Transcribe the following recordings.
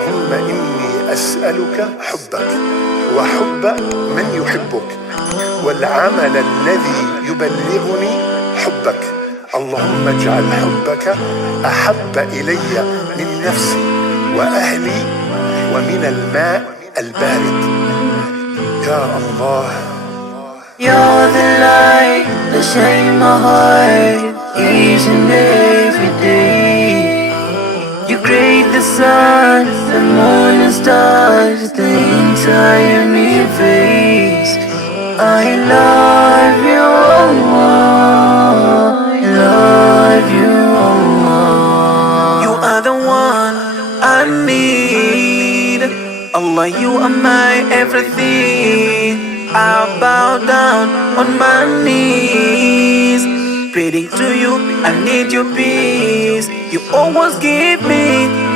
اللهم إني أسألك حبك وحب من يحبك والعمل الذي يبلغني حبك. اللهم اجعل حبك أحب إلي من نفسي وأهلي ومن الماء البارد. يا الله. You're the light that shines my heart each and every day. You create the sun, the moon and stars, the entire universe. I love you, Allah. I love you, Allah. You are the one I need. Allah, you are my everything. I bow down on my knees, praying to you, I need your peace. You always give me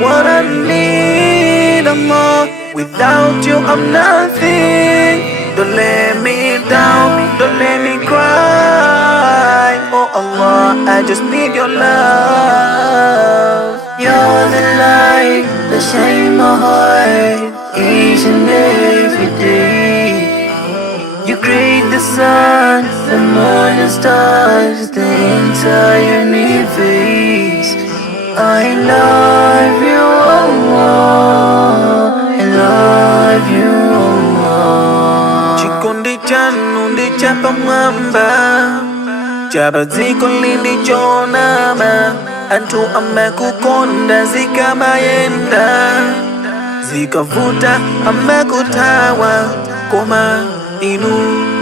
what I need, Allah. Without you, I'm nothing. Don't let me down, don't let me cry. Oh Allah, I just need your love. You're the light that shines my heart each and every day. You create the sun, the moon and stars, the entire universe. I love you, Allah. I love you, Allah. Chikundi chanu ndi chapa mwamba, chapa ziko lindi chonama. Antu amekukonda zikamayenda, zikavuta amekutawa koma. Inu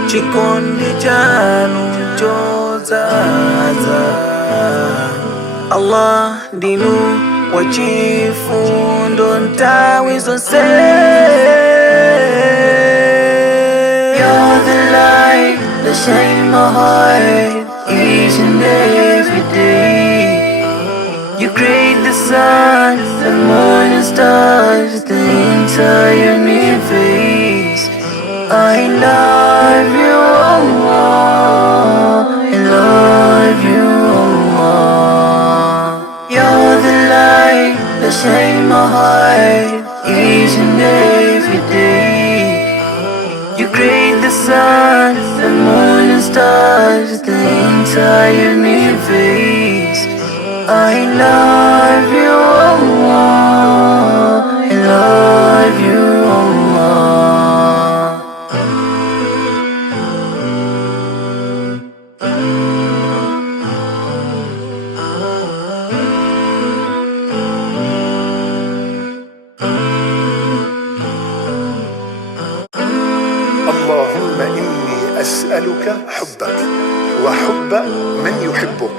chikondi chanu chozaza. Allah dinu wachifundo ntawi zonse. You're the light that shines my heart each and every day. You create the sun, the moon and stars, the entire universe. I love you, Allah. I love you, Allah. You're the light that shines my heart each and every day. You create the sun, the moon and stars, the entire universe. I love you, Allah. I love you, Allah. اللهم إني أسألك حبك وحب من يحبك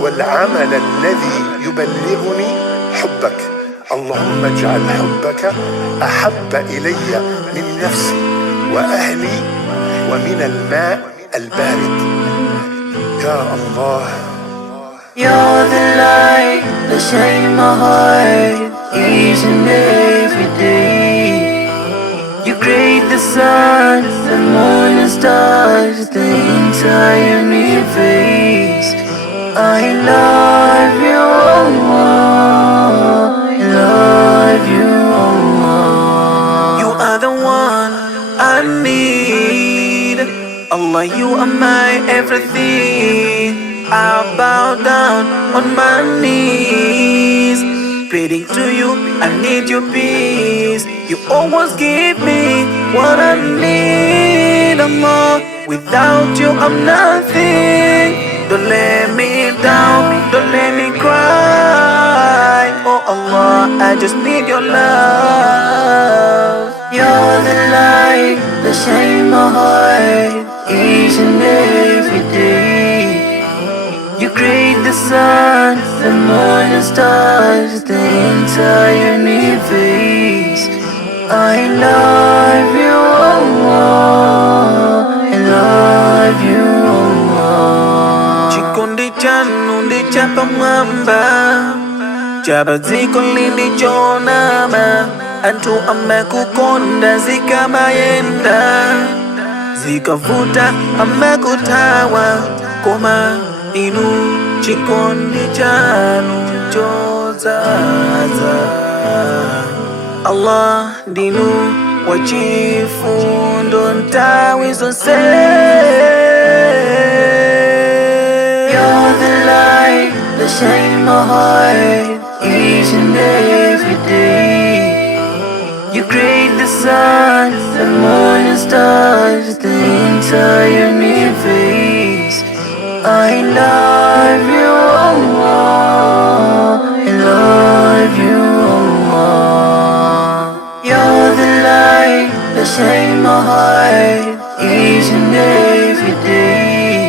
والعمل الذي يبلغني حبك. اللهم اجعل حبك أحب إلي من نفسي وأهلي ومن الماء البارد. يا الله. You're the light that shines my heart each and every day. You create the sun, the moon and stars, the entire universe. I love you, Allah. I love you, Allah. You are the one I need. Allah, you are my everything. I bow down on my knees, praying to you, I need your peace. You always give me what I need, Allah. Without you, I'm nothing. Don't let me down, don't let me cry. Oh Allah, I just need your love. You're the light that shines my heart each and every day. You create the sun, the moon and stars, the entire universe. I love you, Allah. I love you, Allah. Chikundi chanu ndi chapa mwamba, chapa ziko lindi chonama. Antu amekukonda zikamayenda, zikavuta amekutawa koma. Inu chikondi chanu chozaza. Allah ndinu wachifundo ntawi zonse. You're the light that shines my heart each and every day. You create the sun, the moon and stars, the entire universe. I love you, Allah. I love you, Allah. You're the light that shines my heart each and every day.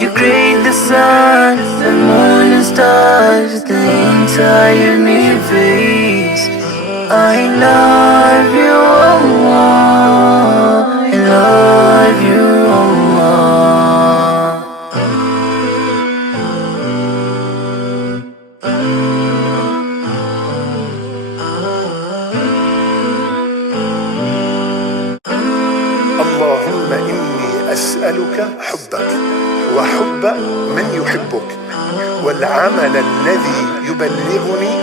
You create the sun, the moon and stars, the entire universe. I love you, Allah. I love you, Allah. اللهم إني أسألك حبك وحب من يحبك والعمل الذي يبلغني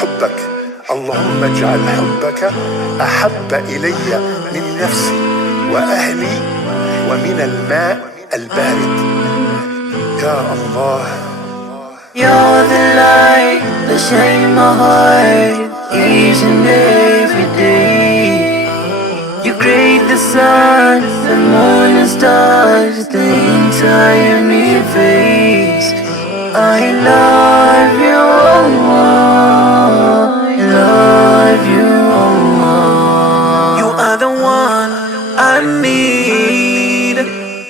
حبك. اللهم اجعل حبك أحب إلي من نفسي وأهلي ومن الماء البارد. يا الله. You're the light that shines my heart each and every day. You create the sun, the moon and stars, the entire universe. I love you, Allah. I love you, Allah. You are the one I need.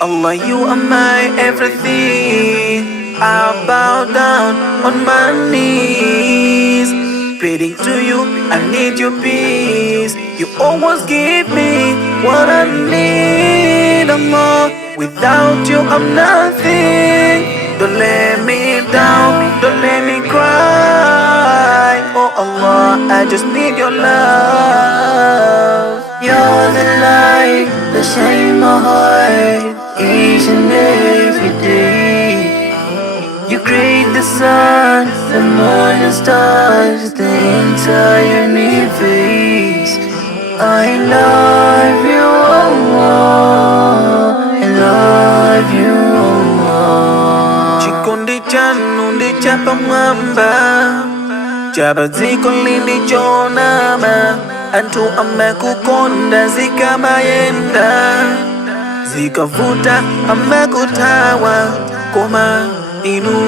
Allah, you are my everything. I bow down on my knees, pleading to you, I need your peace. You always give me what I need, Allah. Without you, I'm nothing. Don't let me down, don't let me cry. Oh Allah, I just need your love. You're the light that shines my heart each and every day. You create the sun, the moon and stars, the entire universe. I love you, Allah. I love you, Allah. Chikundi chanu ndi chapa mwamba, chapa ziko lindi chonama. Antu amekukonda zikamayenda, zikavuta amekutawa koma. Inu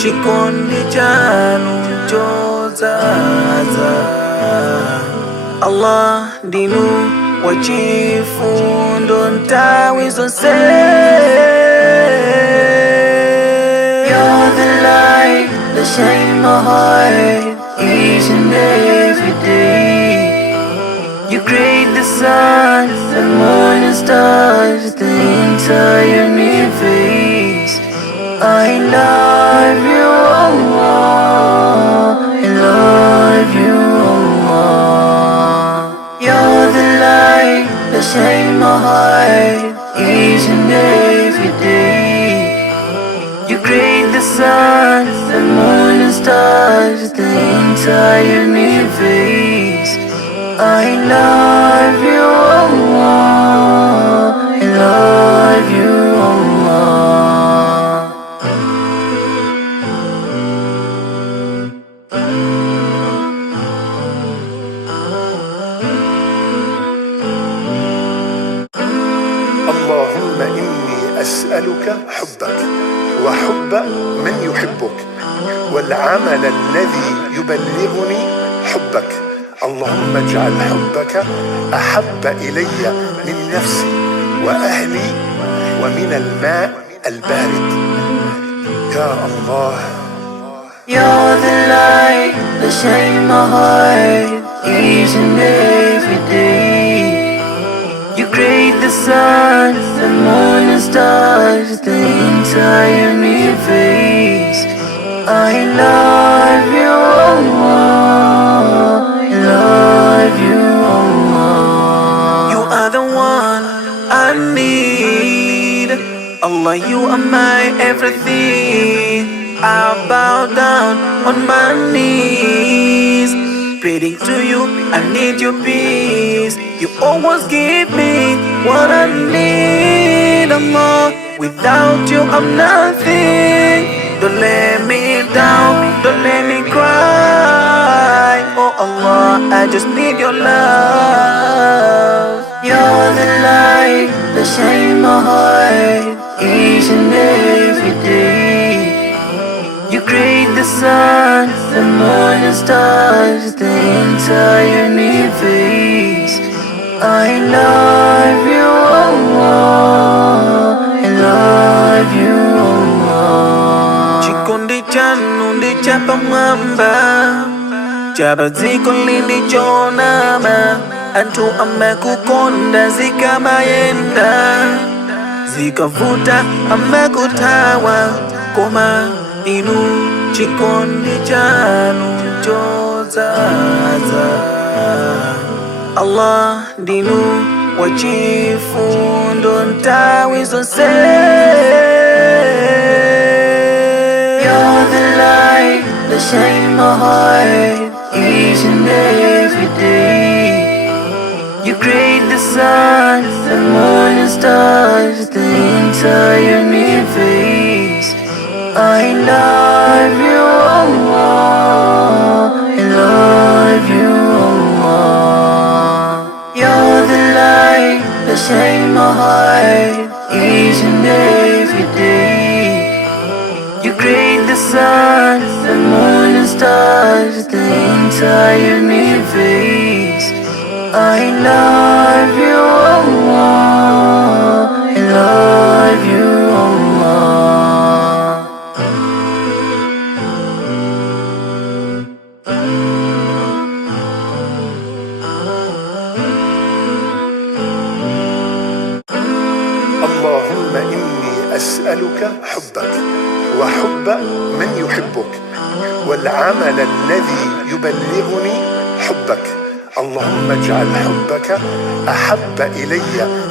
chikondi chanu chozaza. Allah ndinu wachifundo ntawi zonse. You're the light that shines my heart each and every day. You create the sun, the moon and stars, the entire universe. I love you, Allah. I love you, Allah. You're the light that shines my heart each and every day. You create the sun, the moon and stars, the entire universe. I love you, Allah. I love you, Allah. اللهم إني أسألك حبك وحب من يحبك والعمل الذي يبلغني حبك. اللهم اجعل حبك أحب إلي من نفسي وأهلي ومن الماء البارد. يا الله. You're the light that shines my heart each and every day. You create the sun, the moon and stars, the entire universe. I love you, Allah. I love you, Allah. You are the one I need. Allah, you are my everything. I bow down on my knees, Spreading to you, I need your peace. You always give me what I need, Allah. Without you, I'm nothing. Don't let me down, don't let me cry. Oh Allah, I just need your love. You're the light that shines my heart each and every day. You create the sun, the moon and stars, the entire universe. I love you, Allah. I love you, Allah. Chikundi chanu ndi chapa mwamba, chapa ziko lindi chonama. Antu amekukonda zikamayenda, zikavuta amekutawa. Koma inu chikondi chanu chozaza. Allah dinu wachifundo ntawi zonse. You're the light that shines my heart each and every day. You create the sun, the moon and stars, the entire universe. I love you, Allah. I love you, Allah. You're the light that shines my heart each and every day. You create the sun, the moon and stars, the entire universe. I love you, Allah. I love you, Allah. اللهم إني أسألك حبك وحب من يحبك والعمل الذي يبلغني حبك. اللهم اجعل حبك أحب إلي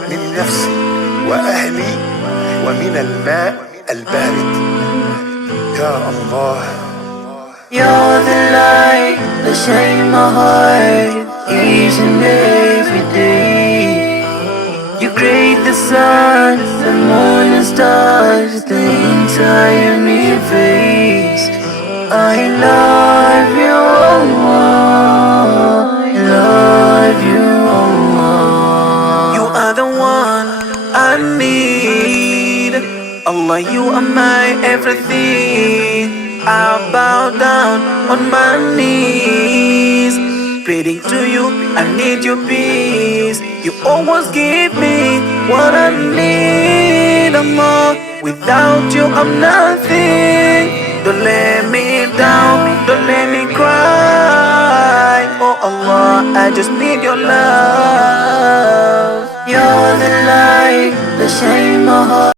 من نفسي وأهلي ومن الماء البارد. يا الله. You're the light that shines my heart each and every day. You create the sun, the moon and stars, the entire universe. I love you, Allah. I love you, Allah. You are the one I need. Allah, you are my everything. I bow down on my knees, praying to you, I need your peace. You always give me what I need, Allah. Without you, I'm nothing. Don't let me down, don't let me cry. Oh Allah, I just need your love. You're the light that shines my heart.